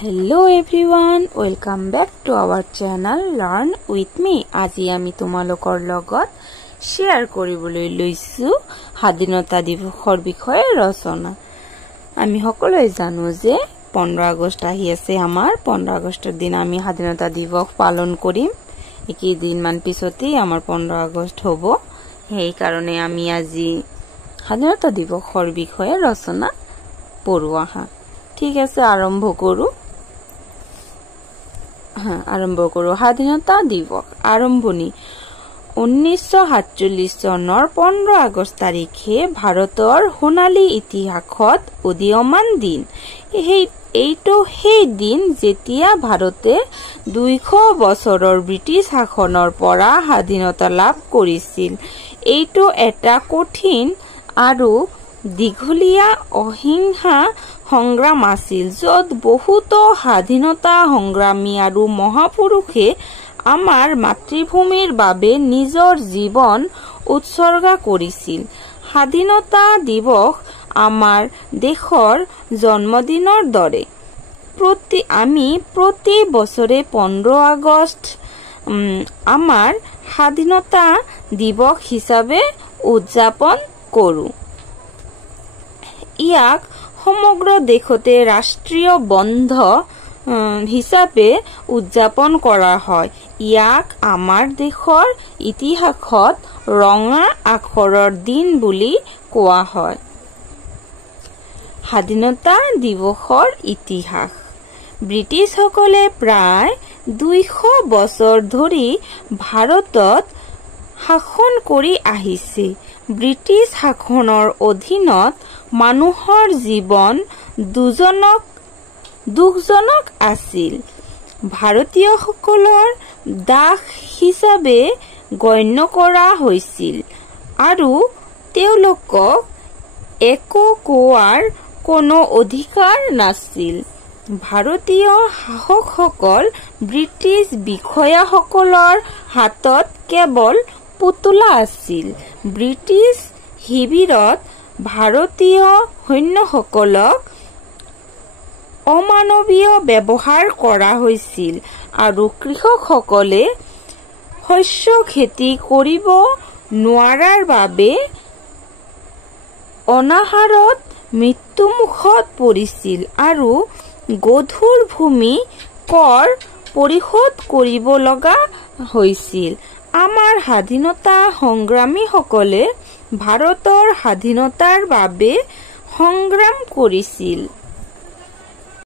Hello everyone welcome back to our channel learn with me. আজি আমি তোমালোকৰ লগত শেয়াৰ কৰিবলৈ লৈছো স্বাধীনতা দিৱসৰ বিষয়ে ৰচনা। আমি সকলোৱে জানো যে 15 আগষ্ট আহি আছে। আমাৰ 15 আগষ্টৰ দিন আমি স্বাধীনতা দিৱস পালন কৰিম। একেই দিন মান পিছতেই আমাৰ 15 আগষ্ট হ'ব। সেই কাৰণে আমি আজি স্বাধীনতা দিৱসৰ বিষয়ে ৰচনা পঢ়ো আহা। ঠিক আছে, আৰম্ভ কৰো। স্বাধীনতা দিৱস আৰম্ভণি 1947 চনৰ 15 আগষ্ট তাৰিখে ভাৰতৰ সোণালী ইতিহাসত উদীয়মান দিন। এইটো সেই দিন যেতিয়া ভাৰতে 200 বছৰৰ ব্ৰিটিছ শাসনৰ পৰা স্বাধীনতা লাভ কৰিছিল। এইটো এটা কঠিন আৰু দীঘলীয়া অহিংসা সংগ্ৰাম আছিল, য'ত বহুতো স্বাধীনতা সংগ্ৰামী আৰু মহাপুৰুষে আমাৰ মাতৃভূমিৰ বাবে নিজৰ জীৱন উৎসৰ্গা কৰিছিল। স্বাধীনতা দিৱস আমাৰ দেশৰ জন্মদিনৰ দৰে। আমি প্ৰতি বছৰে 15 আগষ্ট আমাৰ স্বাধীনতা দিৱস হিচাপে উদযাপন কৰোঁ। ইয়াক সমগ্ৰ দেশতে ৰাষ্ট্ৰীয় বন্ধ হিচাপে উদযাপন কৰা হয়। ইয়াক আমাৰ দেশৰ ইতিহাসত ৰঙা আখৰৰ দিন বুলি কোৱা হয়। স্বাধীনতা দিৱসৰ ইতিহাস। ব্ৰিটিছসকলে প্ৰায় 200 বছৰ ধৰি ভাৰতত শাসন কৰি আহিছে। ব্ৰিটিছ শাসনৰ অধীনত মানুহৰ জীৱন দুখজনক আছিল। ভাৰতীয়সকলৰ দাস হিচাপে গণ্য কৰা হৈছিল আৰু তেওঁলোকক একো কোৱাৰ কোনো অধিকাৰ নাছিল। ভাৰতীয় শাসকসকল ব্ৰিটিছ বিষয়াসকলৰ হাতত কেৱল পুতলা আছিল। ব্ৰিটিছ শিবিৰত ভাৰতীয় সৈন্যসকলক অমানৱীয় ব্যৱহাৰ কৰা হৈছিল আৰু কৃষকসকলে শস্য খেতি কৰিব নোৱাৰাৰ বাবে অনাহাৰত মৃত্যুমুখত পৰিছিল আৰু গধুৰ ভূমি কৰ পৰিশোধ কৰিব লগা হৈছিল। আমাৰ স্বাধীনতা সংগ্ৰামীসকলে ভাৰতৰ স্বাধীনতাৰ বাবে সংগ্ৰাম কৰিছিল।